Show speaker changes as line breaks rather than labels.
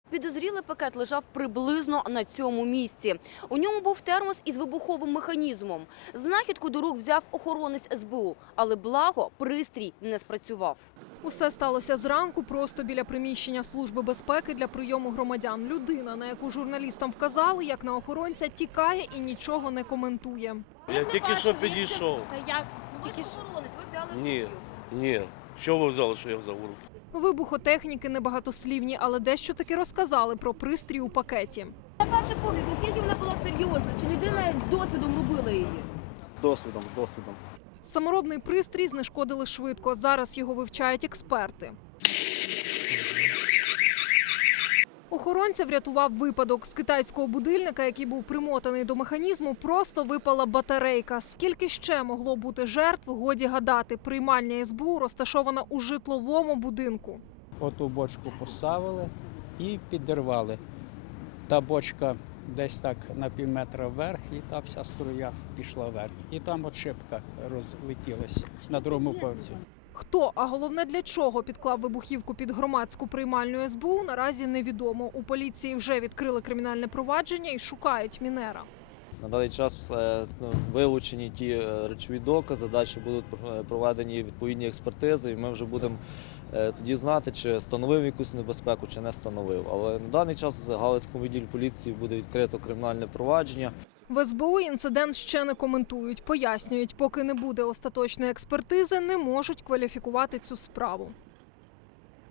Підозрілий пакет лежав приблизно на цьому місці. У ньому був термос із вибуховим механізмом. Знахідку до рук взяв охоронець СБУ, але благо пристрій не спрацював.
Усе сталося зранку просто біля приміщення Служби безпеки для прийому громадян. Людина, на яку журналістам вказали, як на охоронця, тікає і нічого не коментує.
Я тільки що підійшов.
Та як? Ви ж охоронець, ви взяли в
Ні,
руки.
ні. Що ви взяли, що я взяв у руки?
Вибухотехніки небагатослівні, але дещо таки розказали про пристрій у пакеті.
На перший погляд, наскільки вона була серйозна? Чи людина з досвідом робила її?
Досвідом.
Саморобний пристрій знешкодили швидко. Зараз його вивчають експерти. Охоронця врятував випадок. З китайського будильника, який був примотаний до механізму, просто випала батарейка. Скільки ще могло бути жертв, годі гадати. Приймальня СБУ розташована у житловому будинку.
Оту бочку поставили і підірвали. Та бочка десь так на півметра вверх, і та вся струя пішла вверх. І там от шибка розлетілась на другому поверсі.
Хто, а головне для чого підклав вибухівку під громадську приймальню СБУ, наразі невідомо. У поліції вже відкрили кримінальне провадження і шукають мінера.
На даний час вилучені ті речові докази, далі будуть проведені відповідні експертизи, і ми вже будемо тоді знати, чи становив якусь небезпеку, чи не становив. Але на даний час в Галицькому відділі поліції буде відкрито кримінальне провадження.
В СБУ інцидент ще не коментують. Пояснюють, поки не буде остаточної експертизи, не можуть кваліфікувати цю справу.